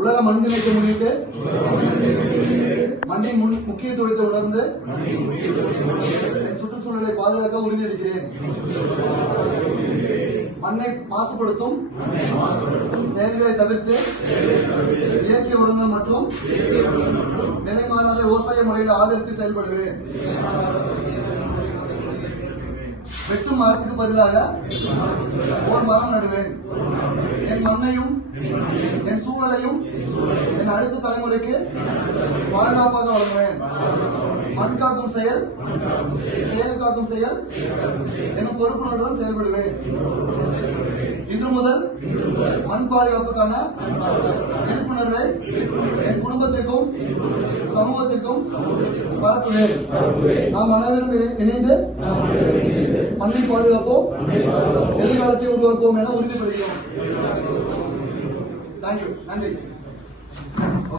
உலக மண் தினத்தை முன்னிட்டு மண்ணின் முக்கியத்துவத்தை உணர்ந்து சுற்றுச்சூழலை பாதுகாக்க உறுதியளிக்கிறேன். மண்ணை மாசுபடுத்தும் செயல்களை தவிர்த்து இயற்கை உரங்கள் மற்றும் நிலைமாறாத விவசாய முறையில் ஆதரித்து செயல்படுவேன். வெட்டும் மரத்துக்கு பதிலாக ஒரு மரம் நடுவேன். என் மண்ணையும் என் சூழலையும் என் அடுத்த தலைமுறைக்கு பாதுகாப்பாக வழங்குவேன். மண் காக்கும் செயல் செயல் காக்கும் செயல் எனும் பொறுப்புணர்வுடன் செயல்படுவேன். இன்று முதல் மண் பாதுகாப்புக்கான விழிப்புணர்வை என் குடும்பத்திற்கும் சமூகத்திற்கும் பரப்புவேன். நாம் அனைவரும் இணைந்து மண்ணை பாதுகாப்போம், எதிர்காலத்தை உருவாக்குவோம் என உறுதிப்படுகிறோம். தேங்க்யூ. நன்றி.